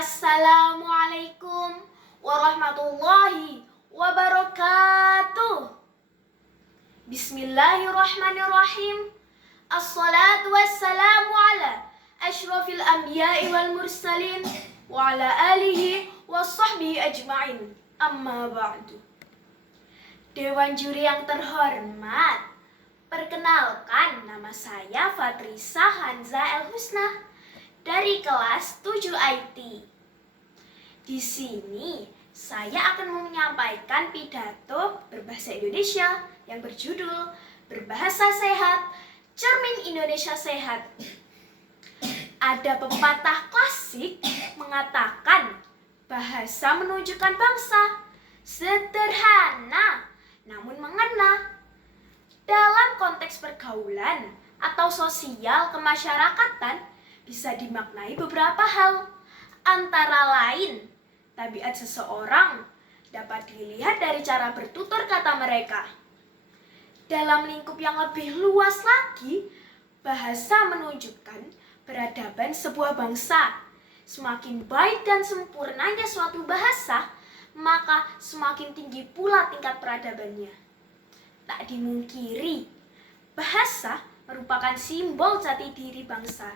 Assalamualaikum warahmatullahi wabarakatuh. Bismillahirrahmanirrahim. Assalatu wassalamu ala asyrafil anbiya'i wal mursalin wa ala alihi wa sahbihi ajma'in. Amma ba'du. Dewan juri yang terhormat, perkenalkan, nama saya Fatrisa Hanza El Husna dari kelas 7 IT. Di sini saya akan menyampaikan pidato berbahasa Indonesia yang berjudul Berbahasa Sehat, Cermin Indonesia Sehat. Ada pepatah klasik mengatakan bahasa menunjukkan bangsa, sederhana namun mengena. Dalam konteks pergaulan atau sosial kemasyarakatan bisa dimaknai beberapa hal, antara lain tabiat seseorang dapat dilihat dari cara bertutur kata mereka. Dalam lingkup yang lebih luas lagi, bahasa menunjukkan peradaban sebuah bangsa. Semakin baik dan sempurnanya suatu bahasa, maka semakin tinggi pula tingkat peradabannya. Tak dimungkiri, bahasa merupakan simbol jati diri bangsa.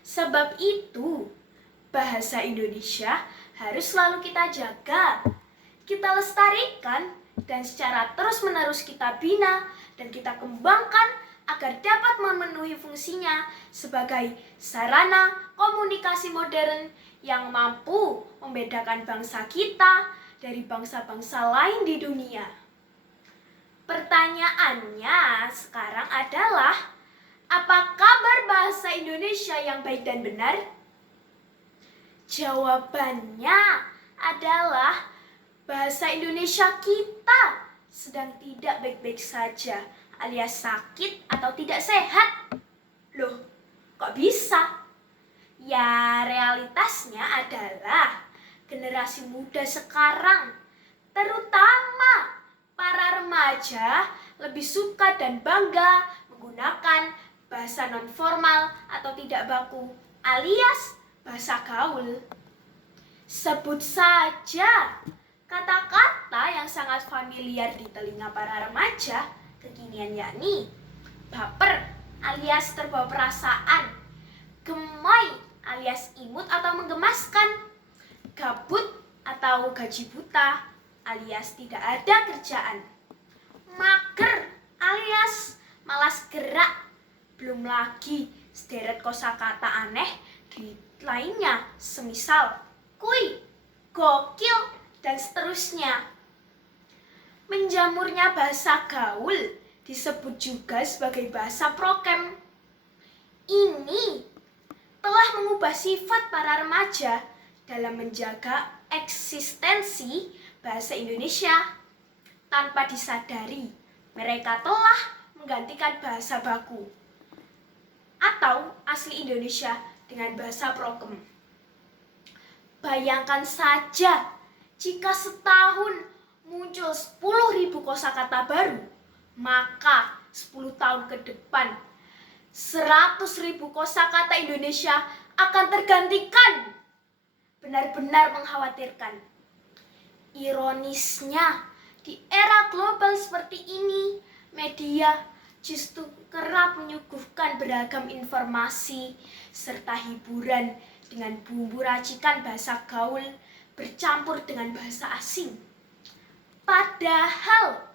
Sebab itu, bahasa Indonesia harus selalu kita jaga, kita lestarikan, dan secara terus-menerus kita bina dan kita kembangkan agar dapat memenuhi fungsinya sebagai sarana komunikasi modern yang mampu membedakan bangsa kita dari bangsa-bangsa lain di dunia. Pertanyaannya sekarang adalah, apa kabar bahasa Indonesia yang baik dan benar? Jawabannya adalah bahasa Indonesia kita sedang tidak baik-baik saja, alias sakit atau tidak sehat. Loh, kok bisa? Ya, realitasnya adalah generasi muda sekarang, terutama para remaja, lebih suka dan bangga menggunakan bahasa non-formal atau tidak baku, alias bahasa gaul. Sebut saja kata-kata yang sangat familiar di telinga para remaja kekinian, yakni baper alias terbawa perasaan, gemoy alias imut atau menggemaskan, gabut atau gaji buta alias tidak ada kerjaan, mager alias malas gerak. Belum lagi sederet kosakata aneh di lainnya, semisal kui, gokil, dan seterusnya. Menjamurnya bahasa gaul disebut juga sebagai bahasa prokem. Ini telah mengubah sifat para remaja dalam menjaga eksistensi bahasa Indonesia. Tanpa disadari, mereka telah menggantikan bahasa baku atau asli Indonesia dengan bahasa prokem. Bayangkan saja jika setahun muncul 10.000 kosakata baru, maka 10 tahun ke depan 100.000 kosakata Indonesia akan tergantikan. Benar-benar mengkhawatirkan. Ironisnya, di era global seperti ini, media justru kerap menyuguhkan beragam informasi serta hiburan dengan bumbu racikan bahasa gaul bercampur dengan bahasa asing. Padahal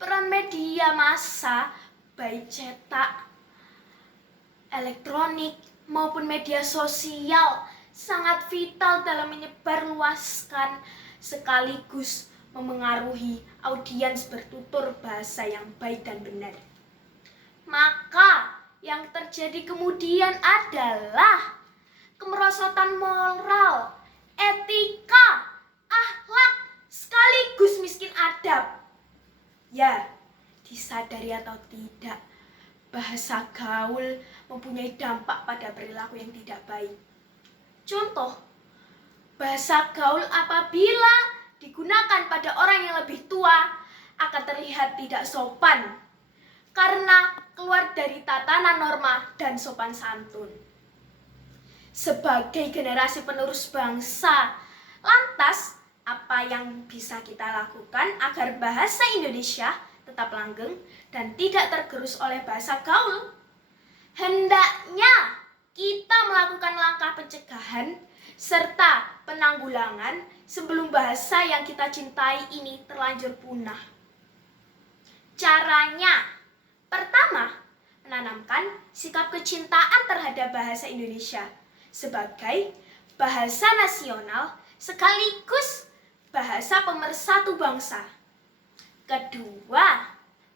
peran media massa, baik cetak, elektronik maupun media sosial, sangat vital dalam menyebarluaskan sekaligus memengaruhi audiens bertutur bahasa yang baik dan benar. Maka yang terjadi kemudian adalah kemerosotan moral, etika, akhlak, sekaligus miskin adab. Ya, disadari atau tidak, bahasa gaul mempunyai dampak pada perilaku yang tidak baik. Contoh, bahasa gaul apabila digunakan pada orang yang lebih tua akan terlihat tidak sopan karena keluar dari tatanan norma dan sopan santun. sebagai generasi penerus bangsa. Lantas, apa yang bisa kita lakukan agar bahasa Indonesia tetap langgeng dan tidak tergerus oleh bahasa gaul? Hendaknya kita melakukan langkah pencegahan serta penanggulangan sebelum bahasa yang kita cintai ini terlanjur punah. Caranya, pertama, menanamkan sikap kecintaan terhadap bahasa Indonesia sebagai bahasa nasional sekaligus bahasa pemersatu bangsa. Kedua,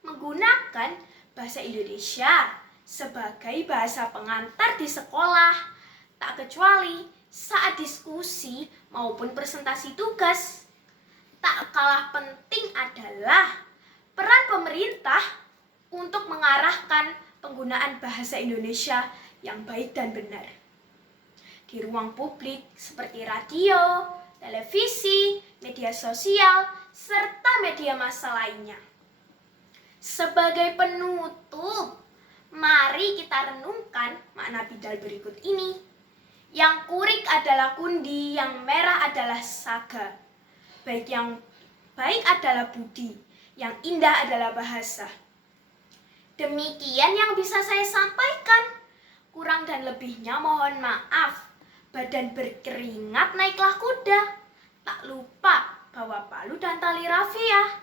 menggunakan bahasa Indonesia sebagai bahasa pengantar di sekolah, tak kecuali saat diskusi maupun presentasi tugas. Tak kalah penting adalah peran pemerintah untuk mengarahkan penggunaan bahasa Indonesia yang baik dan benar di ruang publik seperti radio, televisi, media sosial, serta media massa lainnya. Sebagai penutup, mari kita renungkan makna bidal berikut ini. Yang kurik adalah kundi, yang merah adalah saga. Yang baik adalah budi, yang indah adalah bahasa. Demikian yang bisa saya sampaikan. Kurang dan lebihnya mohon maaf. Badan berkeringat naiklah kuda. Tak lupa bawa palu dan tali rafia.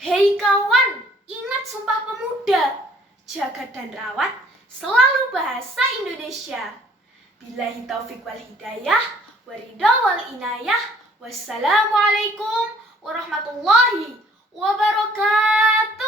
Hei kawan, ingat Sumpah Pemuda. Jaga dan rawat selalu bahasa Indonesia. Billahi taufiq wal hidayah, waridha wal inayah. Wassalamualaikum warahmatullahi wabarakatuh.